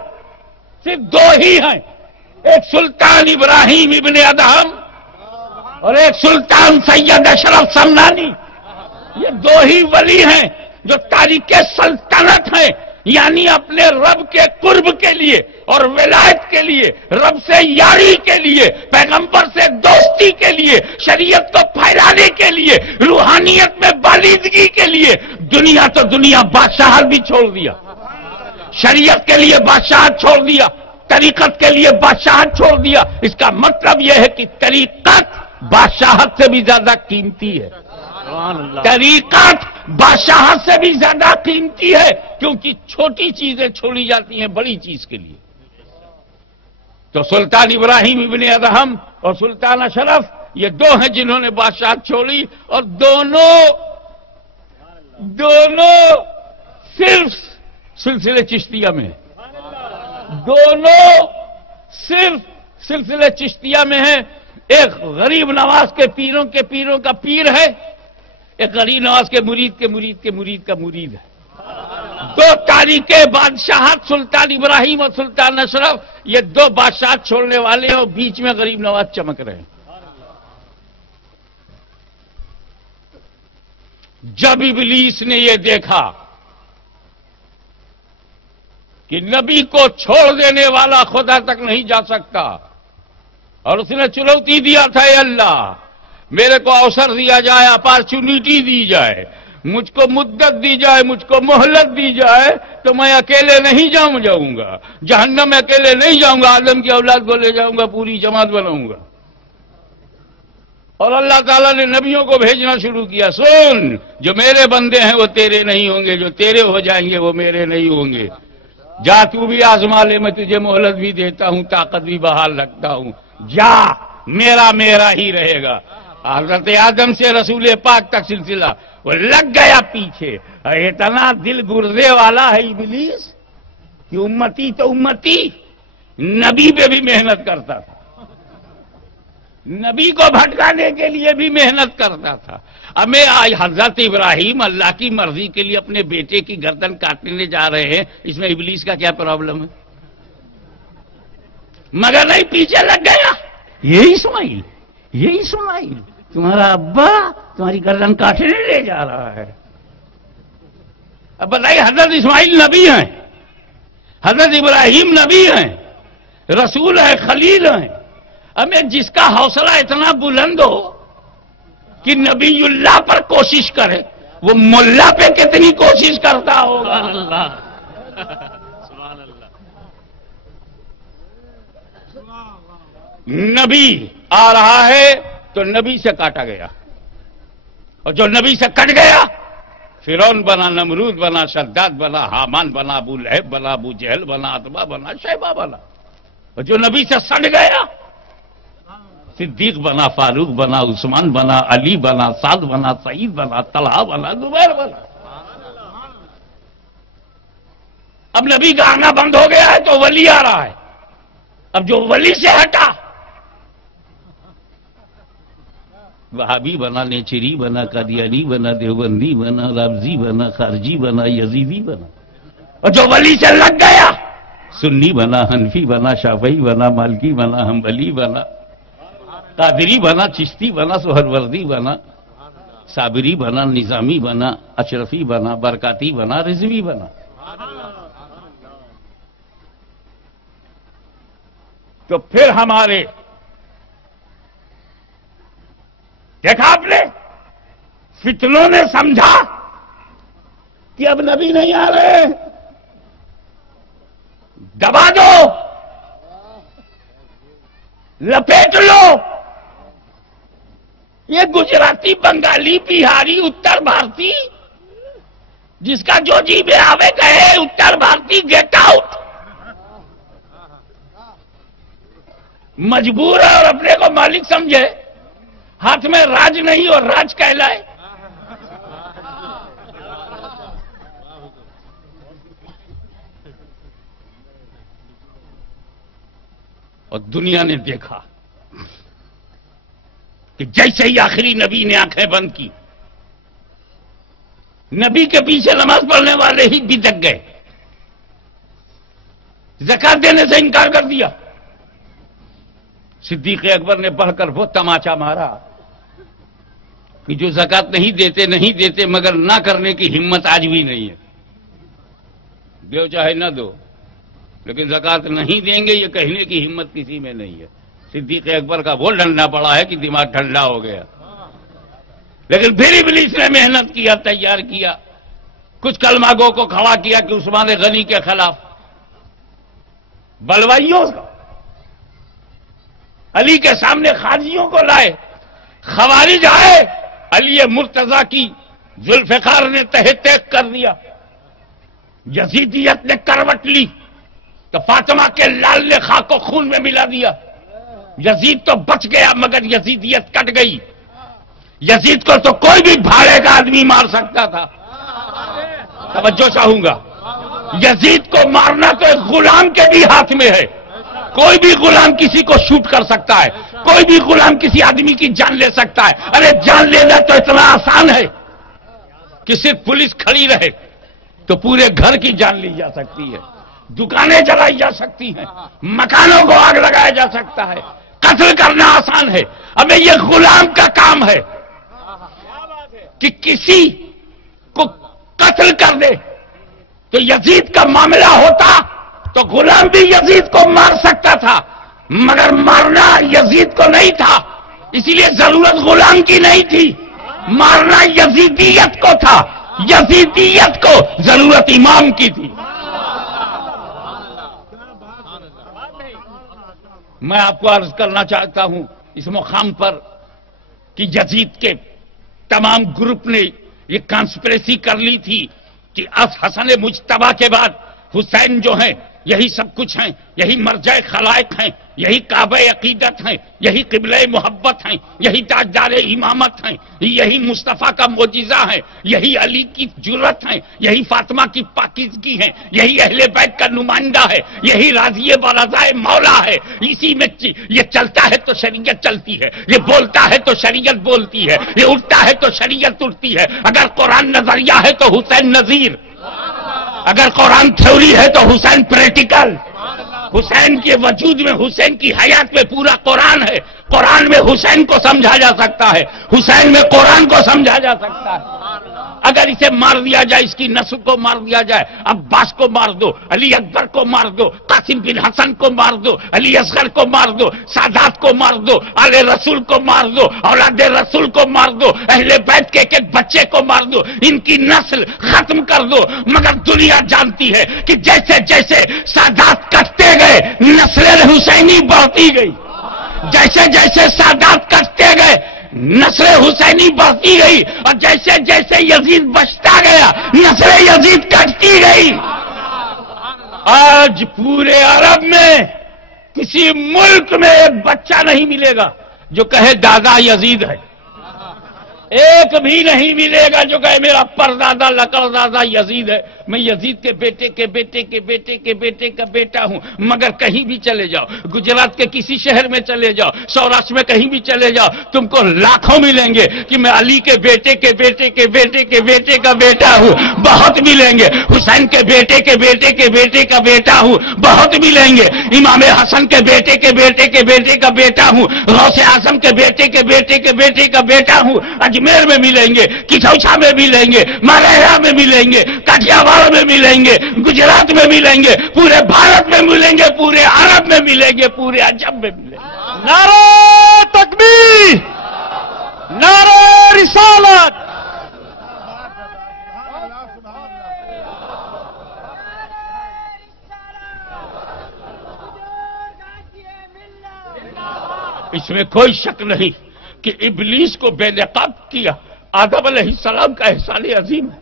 صرف 2 ہی ہیں. ایک سلطان ابراہیم ابن ادہم اور ایک سلطان سید اشرف سمنانی. یہ 2 ہی ولی ہیں جو تاریخ سلطنت ہیں، یعنی اپنے رب کے قرب کے لیے اور ولایت کے لیے، رب سے یاری کے لیے، پیغمبر سے دوستی کے لیے، شریعت کو پھیلانے کے لیے، روحانیت میں بالیدگی کے لیے دنیا تو دنیا، بادشاہت بھی چھوڑ دیا. شریعت کے لیے بادشاہت چھوڑ دیا، طریقت کے لیے بادشاہت چھوڑ دیا. اس کا مطلب یہ ہے کہ طریقت بادشاہت سے بھی زیادہ قیمتی ہے. طریقت بادشاہت سے بھی زیادہ قیمتی ہے، کیونکہ چھوٹی چیزیں چھوڑی جاتی ہیں بڑی چیز کے لیے. تو سلطان ابراہیم ابن ادہم اور سلطان اشرف یہ 2 ہیں جنہوں نے بادشاہت چھوڑی، اور دونوں صرف سلسلے چشتیہ میں ہیں. دونوں صرف سلسلے چشتیہ میں ہیں. ایک غریب نواز کے پیروں کا پیر ہے، ایک غریب نواز کے مرید کا مرید ہے. 2 تاریخیں بادشاہت، سلطان ابراہیم اور سلطان اشرف، یہ 2 بادشاہت چھوڑنے والے ہیں، اور بیچ میں غریب نواز چمک رہے ہیں. جب ابلیس نے یہ دیکھا کہ نبی کو چھوڑ دینے والا خدا تک نہیں جا سکتا، اور اس نے چنوتی دیا تھا، اے اللہ میرے کو اوسر دیا جائے، اپارچونٹی دی جائے، مجھ کو مدت دی جائے، مجھ کو مہلت دی جائے، تو میں اکیلے نہیں جاؤں گا جہنم میں، اکیلے نہیں جاؤں گا، آدم کی اولاد کو لے جاؤں گا، پوری جماعت بناؤں گا. اور اللہ تعالیٰ نے نبیوں کو بھیجنا شروع کیا. سن، جو میرے بندے ہیں وہ تیرے نہیں ہوں گے، جو تیرے ہو جائیں گے وہ میرے نہیں ہوں گے. جا تو بھی آزما لے، میں تجھے مہلت بھی دیتا ہوں، طاقت بھی بحال رکھتا ہوں. جا، میرا ہی رہے گا. حضرت آدم سے رسول پاک تک سلسلہ وہ لگ گیا پیچھے. اتنا دل گردے والا ہے ابلیس کہ امتی تو امتی، نبی پہ بھی محنت کرتا تھا. نبی کو بھٹکانے کے لیے بھی محنت کرتا تھا. اب میں آج حضرت ابراہیم اللہ کی مرضی کے لیے اپنے بیٹے کی گردن کاٹنے جا رہے ہیں، اس میں ابلیس کا کیا پرابلم ہے؟ مگر نہیں، پیچھے لگ گیا. یہ اسماعیل تمہارا ابا تمہاری گردن کاٹنے لے جا رہا ہے. اب بتائیے، حضرت اسماعیل نبی ہیں، حضرت ابراہیم نبی ہیں، رسول ہیں، خلیل ہیں. اب میں جس کا حوصلہ اتنا بلند ہو کہ نبی اللہ پر کوشش کرے، وہ ملا پہ کتنی کوشش کرتا ہوگا. اللہ سبحان اللہ. نبی آ رہا ہے تو نبی سے کاٹا گیا، اور جو نبی سے کٹ گیا فرعون بنا، نمرود بنا، شداد بنا، حامان بنا، ابو لہب بنا، ابو جہل بنا، عتبہ بنا، شیبہ بنا. اور جو نبی سے سڑ گیا صدیق بنا، فاروق بنا، عثمان بنا، علی بنا، سعد بنا، سعید بنا، طلحہ بنا، زبیر بنا. اب نبی کا آنا بند ہو گیا ہے تو ولی آ رہا ہے. اب جو ولی سے ہٹا، وہابی بنا، نیچری بنا، قادیانی بنا، دیوبندی بنا، رافضی بنا، خارجی بنا، یزیدی بنا. اور جو ولی سے لگ گیا سنی بنا، حنفی بنا، شافعی بنا، مالکی بنا، حنبلی بنا، قادری بنا، چشتی بنا، سہروردی بنا، صابری بنا، نظامی بنا، اشرفی بنا، برکاتی بنا، رضوی بنا. تو پھر ہمارے دیکھا آپ نے فتنوں نے سمجھا کہ اب نبی نہیں آ رہے، دبا دو، لپیٹ لو. یہ گجراتی، بنگالی، بہاری، اتر بھارتی، جس کا جو جی میں آوے کہے اتر بھارتی گیٹ آؤٹ. مجبور ہے اور اپنے کو مالک سمجھے، ہاتھ میں راج نہیں اور راج کہلائے. اور دنیا نے دیکھا کہ جیسے ہی آخری نبی نے آنکھیں بند کی، نبی کے پیچھے نماز پڑھنے والے ہی بھٹک گئے، زکات دینے سے انکار کر دیا. صدیق اکبر نے بڑھ کر وہ تماچا مارا کہ جو زکات نہیں دیتے مگر نہ کرنے کی ہمت آج بھی نہیں ہے. دو چاہے نہ دو، لیکن زکات نہیں دیں گے یہ کہنے کی ہمت کسی میں نہیں ہے. صدیق اکبر کا وہ ڈنڈا پڑا ہے کہ دماغ ٹھنڈا ہو گیا. لیکن پھر ابلیس نے محنت کیا، تیار کیا، کچھ کلمہ گو کو کھڑا کیا کہ عثمان غنی کے خلاف بلوائیوں کو، علی کے سامنے خارجیوں کو لائے، خوارج آئے، علی مرتضی کی ذوالفقار نے تہ تیغ کر دیا، یزیدیت نے کروٹ لی تو فاطمہ کے لال نے خاک کو خون میں ملا دیا. یزید تو بچ گیا مگر یزیدیت کٹ گئی. یزید کو تو کوئی بھی بھاڑے کا آدمی مار سکتا تھا. توجہ چاہوں گا، یزید کو مارنا تو ایک غلام کے بھی ہاتھ میں ہے. کوئی بھی غلام کسی کو شوٹ کر سکتا ہے، کوئی بھی غلام کسی آدمی کی جان لے سکتا ہے. ارے جان لینا تو اتنا آسان ہے کہ صرف پولیس کھڑی رہے تو پورے گھر کی جان لی جا سکتی ہے، دکانیں جلائی جا سکتی ہیں، مکانوں کو آگ لگایا جا سکتا ہے. قتل کرنا آسان ہے. اب یہ غلام کا کام ہے کہ کسی کو قتل کر دے. تو یزید کا معاملہ ہوتا تو غلام بھی یزید کو مار سکتا تھا، مگر مارنا یزید کو نہیں تھا. اسی لیے ضرورت غلام کی نہیں تھی، مارنا یزیدیت کو تھا. یزیدیت کو ضرورت امام کی تھی. میں آپ کو عرض کرنا چاہتا ہوں اس مقام پر کہ یزید کے تمام گروپ نے یہ کانسپریسی کر لی تھی کہ حسن مجتبی کے بعد حسین جو ہیں یہی سب کچھ ہیں، یہی مرجع خلائق ہیں، یہی کعبہ عقیدت ہیں، یہی قبلہ محبت ہیں، یہی تاجدار امامت ہیں، یہی مصطفیٰ کا معجزہ ہے، یہی علی کی جرت ہیں، یہی فاطمہ کی پاکیزگی ہیں، یہی اہل بیت کا نمائندہ ہے، یہی راضی برضائے مولا ہے۔ اسی میں یہ چلتا ہے تو شریعت چلتی ہے، یہ بولتا ہے تو شریعت بولتی ہے، یہ اٹھتا ہے تو شریعت اٹھتی ہے۔ اگر قرآن نظریہ ہے تو حسین نظیر، اگر قرآن تھیوری ہے تو حسین پریکٹیکل۔ حسین کے وجود میں، حسین کی حیات میں پورا قرآن ہے۔ قرآن میں حسین کو سمجھا جا سکتا ہے، حسین میں قرآن کو سمجھا جا سکتا ہے۔ اگر اسے مار دیا جائے، اس کی نسل کو مار دیا جائے، عباس کو مار دو، علی اکبر کو مار دو، قاسم بن حسن کو مار دو، علی اصغر کو مار دو، سادات کو مار دو، آل رسول کو مار دو، اولاد رسول کو مار دو، اہل بیت کے ایک ایک بچے کو مار دو، ان کی نسل ختم کر دو، مگر دنیا جانتی ہے کہ جیسے جیسے سادات کٹتے گئے نسل حسینی بڑھتی گئی، جیسے جیسے سادات کٹتے گئے نسل حسینی بڑھتی گئی، اور جیسے جیسے یزید بچتا گیا نسل یزید کٹتی گئی۔ آج پورے عرب میں کسی ملک میں ایک بچہ نہیں ملے گا جو کہے دادا یزید ہے، ایک بھی نہیں ملے گا جو کہے میرا پردادا لقردادا یزید ہے، میں یزید کے بیٹے کے بیٹے کے بیٹے کے بیٹے کا بیٹا ہوں۔ مگر کہیں بھی چلے جاؤ، گجرات کے کسی شہر میں چلے جاؤ، سوراشٹر میں کہیں بھی چلے جاؤ، تم کو لاکھوں ملیں گے کہ میں علی کے بیٹے کے بیٹے کے بیٹے کے بیٹے کا بیٹا ہوں، بہت ملیں گے۔ حسین کے بیٹے کے بیٹے کے بیٹے کا بیٹا ہوں، بہت ملیں گے۔ امام حسن کے بیٹے کے بیٹے کے بیٹے کا بیٹا ہوں، غوث اعظم کے بیٹے کے بیٹے کے بیٹے کا بیٹا ہوں۔ اجمیر میں ملیں گے، کٹھوچا میں ملیں گے، مالیرا میں ملیں گے، کاٹھیاواڑ میں ملیں گے، گجرات میں ملیں گے، پورے بھارت میں ملیں گے، پورے عرب میں ملیں گے، پورے عجم میں ملیں گے۔ نعرہ تکبیر، نعرہ رسالت۔ اس میں کوئی شک نہیں کہ ابلیس کو بے نقاب کیا آدم علیہ السلام کا احسان عظیم ہے۔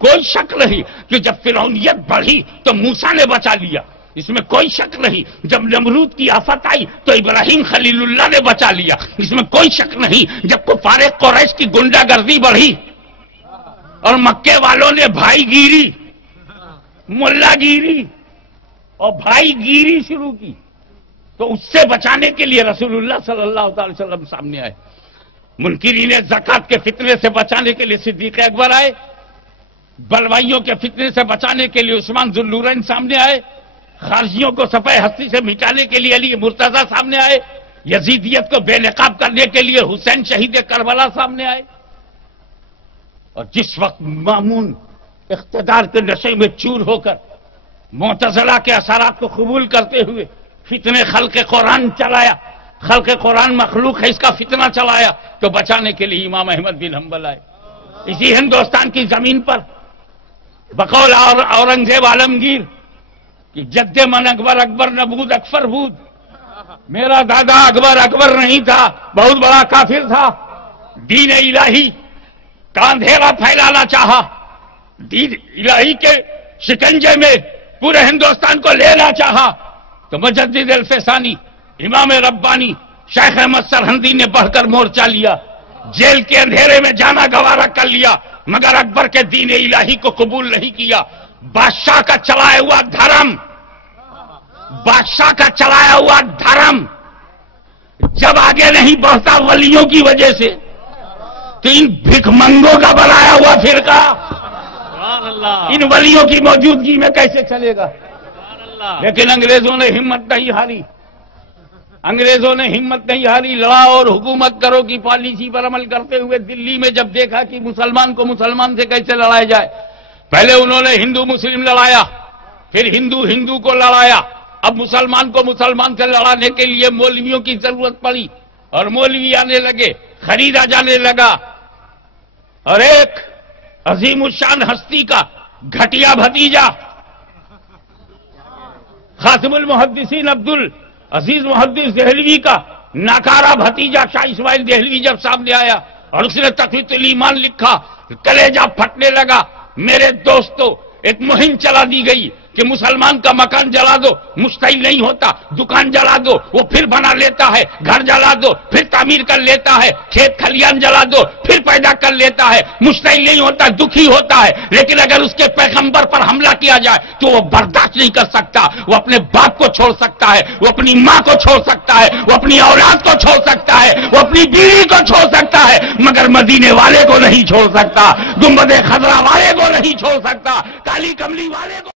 کوئی شک نہیں کہ جب فرعونیت بڑھی تو موسیٰ نے بچا لیا، اس میں کوئی شک نہیں۔ جب نمرود کی آفت آئی تو ابراہیم خلیل اللہ نے بچا لیا، اس میں کوئی شک نہیں۔ جب کفار قریش کی گنڈا گردی بڑھی اور مکے والوں نے بھائی گیری، ملا گیری اور بھائی گیری شروع کی، تو اس سے بچانے کے لیے رسول اللہ صلی اللہ علیہ وسلم سامنے آئے۔ منکرین زکات کے فتنے سے بچانے کے لیے صدیق اکبر آئے، بلوائیوں کے فتنے سے بچانے کے لیے عثمان ذو النورین سامنے آئے، خارجیوں کو صفحہ ہستی سے مٹانے کے لیے علی مرتضی سامنے آئے، یزیدیت کو بے نقاب کرنے کے لیے حسین شہید کربلا سامنے آئے۔ اور جس وقت مامون اقتدار کے نشے میں چور ہو کر معتزلہ کے اثرات کو قبول کرتے ہوئے فتنے خلق قرآن چلایا، خلق قرآن مخلوق ہے اس کا فتنہ چلایا، تو بچانے کے لیے امام احمد بن حنبل آئے۔ اسی ہندوستان کی زمین پر بقول اورنگزیب عالمگیر کہ جد من اکبر اکبر نبود اکفر بود، میرا دادا اکبر اکبر نہیں تھا، بہت بڑا کافر تھا، دین الہی کا اندھیرا پھیلانا چاہا، دین الہی کے شکنجے میں پورے ہندوستان کو لینا چاہا، تو مجدد الفسانی امام ربانی شیخ احمد سرہندی نے بڑھ کر مورچہ لیا، جیل کے اندھیرے میں جانا گوارا کر لیا، مگر اکبر کے دین الہی کو قبول نہیں کیا۔ بادشاہ کا چلایا ہوا دھرم، بادشاہ کا چلایا ہوا دھرم جب آگے نہیں بڑھتا ولیوں کی وجہ سے، تو ان بھک منگوں کا بنایا ہوا فرقہ ان ولیوں کی موجودگی میں کیسے چلے گا؟ لیکن انگریزوں نے ہمت نہیں ہاری، انگریزوں نے ہمت نہیں ہاری، لڑاؤ اور حکومت کرو کی پالیسی پر عمل کرتے ہوئے دلی میں جب دیکھا کہ مسلمان کو مسلمان سے کیسے لڑایا جائے، پہلے انہوں نے ہندو مسلم لڑایا، پھر ہندو ہندو کو لڑایا، اب مسلمان کو مسلمان سے لڑانے کے لیے مولویوں کی ضرورت پڑی، اور مولوی آنے لگے، خریدا جانے لگا، اور ایک عظیم الشان ہستی کا گھٹیا بھتیجا خاتم المحدثین عبد العزیز محدث دہلوی کا ناکارہ بھتیجا شاہ اسماعیل دہلوی جب سامنے آیا اور اس نے تقویۃ الایمان لکھا، کلیجہ پھٹنے لگا۔ میرے دوستو، ایک مہم چلا دی گئی کہ مسلمان کا مکان جلا دو مشتعل نہیں ہوتا، دکان جلا دو وہ پھر بنا لیتا ہے، گھر جلا دو پھر تعمیر کر لیتا ہے، کھیت کھلیان جلا دو پھر پیدا کر لیتا ہے، مشتعل نہیں ہوتا، دکھی ہوتا ہے۔ لیکن اگر اس کے پیغمبر پر حملہ کیا جائے تو وہ برداشت نہیں کر سکتا، وہ اپنے باپ کو چھوڑ سکتا ہے، وہ اپنی ماں کو چھوڑ سکتا ہے، وہ اپنی اولاد کو چھوڑ سکتا ہے، وہ اپنی بیوی کو چھوڑ سکتا ہے، مگر مدینے والے کو نہیں چھوڑ سکتا، گنبد خضرا والے کو نہیں چھوڑ سکتا، کالی کملی والے کو